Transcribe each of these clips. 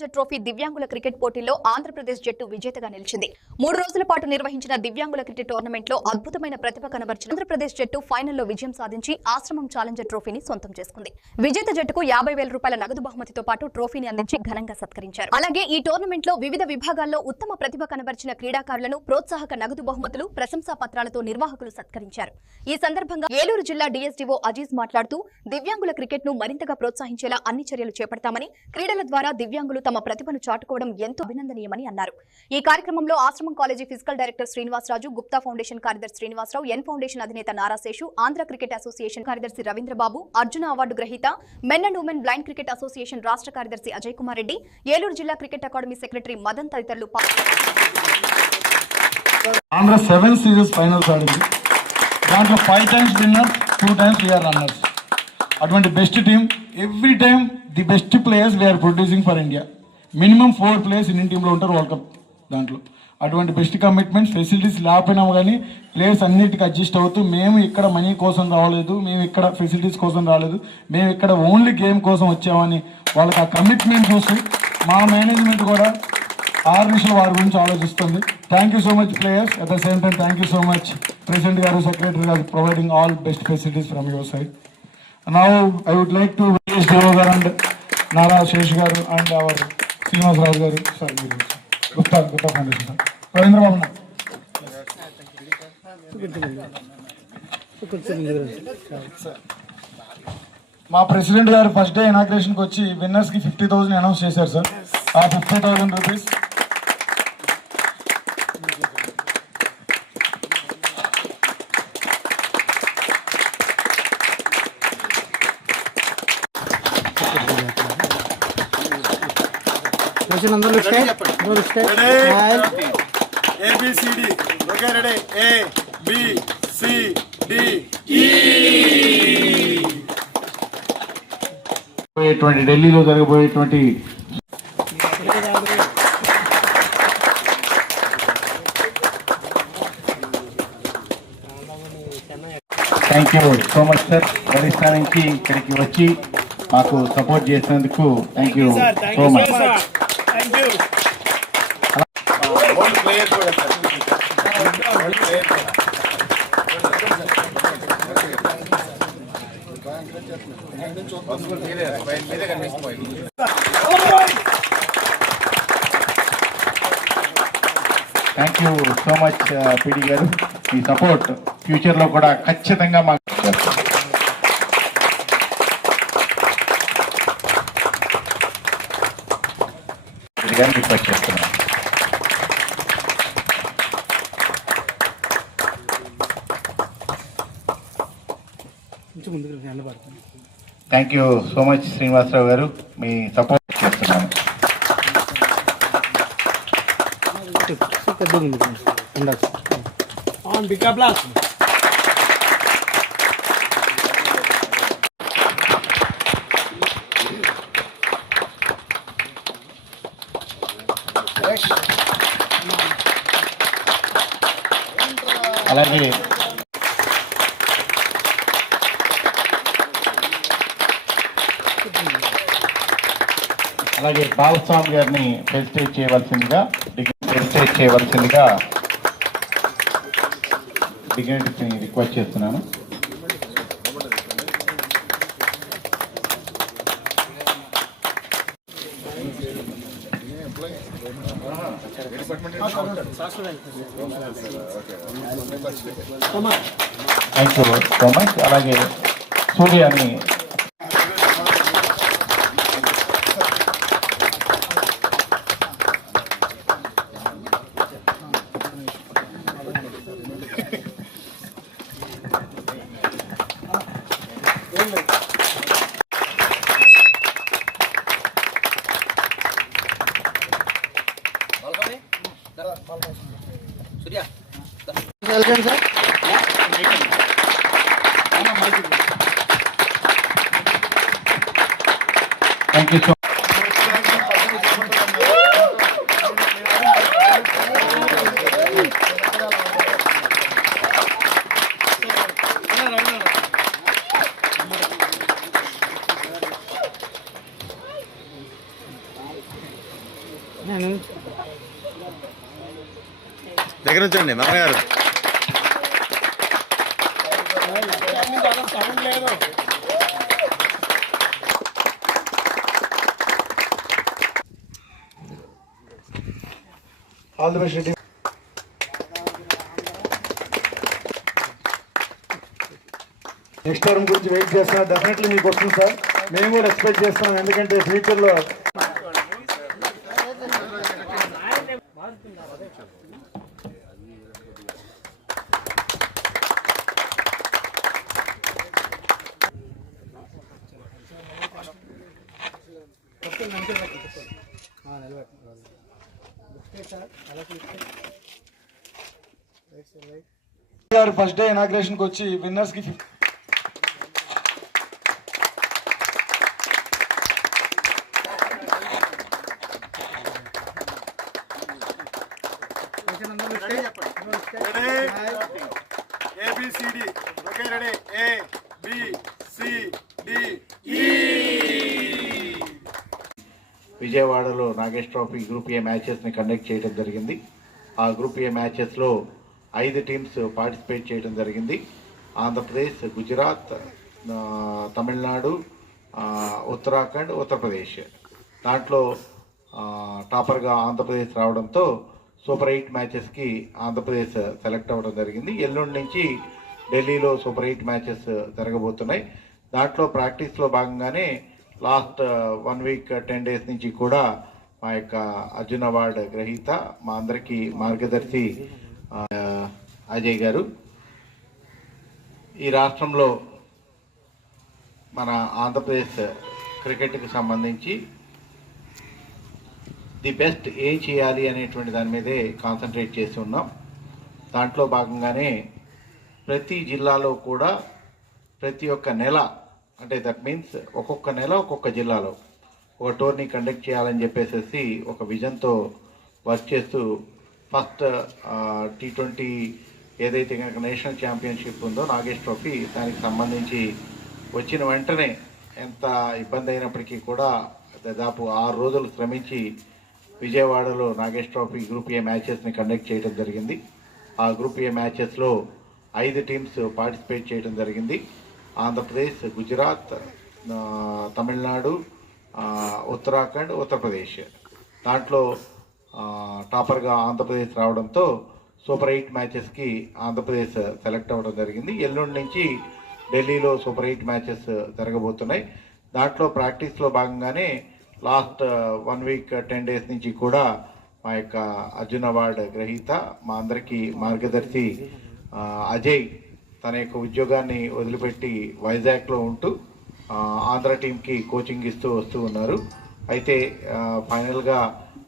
Challenger trophy దివ్యాంగుల cricket పోటీలో ఆంధ్రప్రదేశ్ జట్టు విజేతగా నిలిచింది. 3 రోజుల పాటు నిర్వహించిన దివ్యాంగుల క్రికెట్ టోర్నమెంట్ లో అద్భుతమైన ప్రతిభ కనబర్చిన ఆంధ్రప్రదేశ్ జట్టు ఫైనల్లో విజయం సాధించి ఆశ్రమం ఛాలెంజర్ ట్రోఫీని సొంతం చేసుకుంది. విజేత జట్టుకు 50,000 రూపాయల నగదు బహుమతితో పాటు ట్రోఫీని అందించి ఘనంగా సత్కరించారు. అలాగే ఈ టోర్నమెంట్ లో వివిధ విభాగాల్లో ఉత్తమ ప్రతిభ కనబర్చిన క్రీడాకారులను ప్రోత్సాహక నగదు బహుమతులు, ప్రశంసా పత్రాలతో నిర్వాహకులు సత్కరించారు. ఈ సందర్భంగా ఏలూరు జిల్లా డీఎస్డీఓ అజీజ్ మాట్లాడుతూ దివ్యాంగుల క్రికెట్ ను మరింతగా ప్రోత్సహించేలా అన్ని చర్యలు చేపడతామని, క్రీడల ద్వారా దివ్యాంగులు తమ ప్రతిభను చాటుకోవడం ఎంతో అభినందనీయమని అన్నారు. ఈ కార్యక్రమంలో ఆశ్రమం college physical director Srinivasaraju, Gupta foundation కార్యదర్శి శ్రీనివాసరావు, ఎన్ ఫౌండేషన్ అధినేత నారాశేషు, ఆంధ్ర క్రికెట్ అసోసియేషన్ కార్యదర్శి రవీంద్రబాబు, అర్జున అవార్డు గ్రహీత men and women blind cricket association రాష్ట్ర కార్యదర్శి అజయ్ కుమార్ రెడ్డి, ఏలూరు జిల్లా క్రికెట్ అకాడమీ సెక్రటరీ మదన్ తదితరులు ఆంధ్ర 7 సీరీస్ ఫైనల్స్ ఆడింది. దాంట్లో 5 times winners, 2 times we are runners. అటువంటి best team, every time the best players we are producing for India. Minimum 4 players Indian టీంలో ఉంటారు వరల్డ్ కప్ దాంట్లో. అటువంటి బెస్ట్ కమిట్మెంట్, ఫెసిలిటీస్ లేకపోయినాము కానీ ప్లేయర్స్ అన్నిటికీ అడ్జస్ట్ అవుతూ, మేము ఇక్కడ మనీ కోసం రావలేదు, మేము ఇక్కడ ఫెసిలిటీస్ కోసం రాలేదు, మేము ఇక్కడ ఓన్లీ గేమ్ కోసం వచ్చామని వాళ్ళకి ఆ కమిట్మెంట్ చూసి మా మేనేజ్మెంట్ కూడా 6 నిమిషాలు వారి గురించి ఆలోచిస్తుంది. Thank you so much players. At the same time thank you so much president గారు, సెక్రటరీ గారు, providing all best facilities from your side. Now I would like to Deva గారు అండ్ నారా శేష్ గారు అండ్ అవర్ శ్రీనివాసరావు గారు, sir Gupta foundation sir Ravindra Babu. మా president గారు first day ఇనాగ్రేషన్కి వచ్చి విన్నర్స్కి 50,000 announce చేశారు sir. ఆ 50,000 రూపీస్ ఢిల్లీలో జరగబోయేటువంటి thank you so much sir. Rajasthan నుంచి ఇక్కడికి వచ్చి మాకు సపోర్ట్ చేసినందుకు thank you so much. Thank you so much PD garu. మీ సపోర్ట్ ఫ్యూచర్లో కూడా ఖచ్చితంగా మాకు రిక్వెస్ట్ చేస్తున్నాను. Thank you so much Srinivasarao garu, మీ సపోర్ట్ చేస్తున్నాను. అలాగే అలాగే బాలస్వామి గారిని ఫెలిసిటేట్ చేయవలసిందిగా డిగ్నిటీస్ని రిక్వెస్ట్ చేస్తున్నాను. Thank you so much. అలాగే సూర్యాన్ని థ్యాంక్ యూ సో పలకరించండి మమ్మ గారు. All the best Reddy. Next term గురించి వెయిట్ చేస్తున్నా, డెఫినెట్లీ మీకు వస్తుంది సార్. మేము కూడా ఎక్స్పెక్ట్ చేస్తున్నాం, ఎందుకంటే ఫ్యూచర్లో గారు ఫస్ట్ డే ఇనాగ్రేషన్కి వచ్చి విన్నర్స్కి ABCD. Okay, ready? A, B, C, D, E. విజయవాడలో నాగేష్ ట్రోఫీ గ్రూప్ ఏ మ్యాచెస్ని కండక్ట్ చేయడం జరిగింది. ఆ గ్రూప్ ఏ మ్యాచెస్లో 5 టీమ్స్ పార్టిసిపేట్ చేయడం జరిగింది. ఆంధ్రప్రదేశ్, గుజరాత్, తమిళనాడు, ఉత్తరాఖండ్, ఉత్తరప్రదేశ్. దాంట్లో టాపర్గా ఆంధ్రప్రదేశ్ రావడంతో సూపర్ 8 మ్యాచెస్కి ఆంధ్రప్రదేశ్ సెలెక్ట్ అవ్వడం జరిగింది. ఎల్లుండి నుంచి ఢిల్లీలో సూపర్ 8 మ్యాచెస్ జరగబోతున్నాయి. దాంట్లో ప్రాక్టీస్లో భాగంగానే లాస్ట్ 1 వీక్ 10 డేస్ నుంచి కూడా మా యొక్క అర్జున్ అవార్డు గ్రహీత, మా అందరికీ మార్గదర్శి అజయ్ గారు ఈ రాష్ట్రంలో మన ఆంధ్రప్రదేశ్ క్రికెట్కి సంబంధించి ది బెస్ట్ ఏం చేయాలి అనేటువంటి దాని మీదే కాన్సన్ట్రేట్ చేసి ఉన్నాం. దాంట్లో భాగంగానే ప్రతి జిల్లాలో కూడా ప్రతి ఒక్క నెల, అంటే దట్ మీన్స్ ఒక్కొక్క నెల ఒక్కొక్క జిల్లాలో ఒక టోర్నీ కండక్ట్ చేయాలని చెప్పేసి ఒక విజన్తో వర్క్ చేస్తూ ఫస్ట్ T20 ఏదైతే కనుక నేషనల్ ఛాంపియన్షిప్ ఉందో నాగేష్ ట్రోఫీ, దానికి సంబంధించి వచ్చిన వెంటనే ఎంత ఇబ్బంది అయినప్పటికీ కూడా దాదాపు 6 రోజులు శ్రమించి విజయవాడలో నాగేష్ ట్రోఫీ గ్రూప్ ఏ మ్యాచెస్ని కండక్ట్ చేయడం జరిగింది. ఆ గ్రూప్ ఏ మ్యాచెస్లో 5 టీమ్స్ పార్టిసిపేట్ చేయడం జరిగింది. ఆంధ్రప్రదేశ్, గుజరాత్, తమిళనాడు, ఉత్తరాఖండ్, ఉత్తరప్రదేశ్. దాంట్లో టాపర్గా ఆంధ్రప్రదేశ్ రావడంతో సూపర్ 8 మ్యాచెస్కి ఆంధ్రప్రదేశ్ సెలెక్ట్ అవ్వడం జరిగింది. ఎల్లుండి నుంచి ఢిల్లీలో సూపర్ 8 మ్యాచెస్ జరగబోతున్నాయి. దాంట్లో ప్రాక్టీస్లో భాగంగానే లాస్ట్ 1 వీక్ 10 డేస్ నుంచి కూడా మా యొక్క అర్జున్ అవార్డు గ్రహీత, మా అందరికీ మార్గదర్శి అజయ్ తన యొక్క ఉద్యోగాన్ని వదిలిపెట్టి వైజాగ్లో ఉంటూ ఆంధ్ర టీంకి కోచింగ్ ఇస్తూ వస్తూ ఉన్నారు. అయితే ఫైనల్గా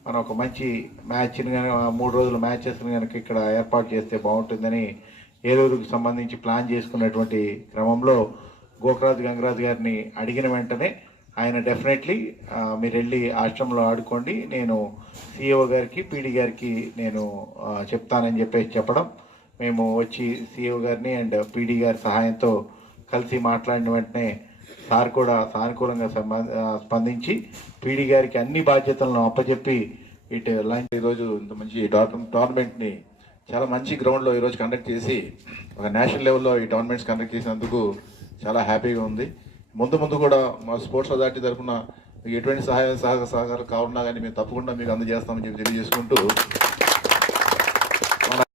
మనం ఒక మంచి మ్యాచ్ని కనుక 3 రోజుల మ్యాచెస్ని కనుక ఇక్కడ ఏర్పాటు చేస్తే బాగుంటుందని ఏలూరుకు సంబంధించి ప్లాన్ చేసుకున్నటువంటి క్రమంలో గోకరాజు గంగరాజు గారిని అడిగిన వెంటనే ఆయన డెఫినెట్లీ మీరు వెళ్ళి ఆశ్రమంలో ఆడుకోండి, నేను సిఇఓ గారికి పీడీ గారికి నేను చెప్తానని చెప్పడం, మేము వచ్చి సిఇఓ గారిని అండ్ పీడీ గారి సహాయంతో కలిసి మాట్లాడిన వెంటనే సార్ కూడా సానుకూలంగా స్పందించి పీడీ గారికి అన్ని బాధ్యతలను అప్పచెప్పి ఇటు లంచ్ ఈరోజు ఇంత మంచి టోర్నమెంట్ని చాలా మంచి గ్రౌండ్లో ఈరోజు కండక్ట్ చేసి ఒక నేషనల్ లెవెల్లో ఈ టోర్నమెంట్స్ కండక్ట్ చేసినందుకు చాలా హ్యాపీగా ఉంది. ముందు కూడా మా స్పోర్ట్స్ అథారిటీ తరఫున మీకు ఎటువంటి సహకారం కావాలన్నా కానీ మేము తప్పకుండా మీకు అందజేస్తామని చెప్పి తెలియజేసుకుంటూ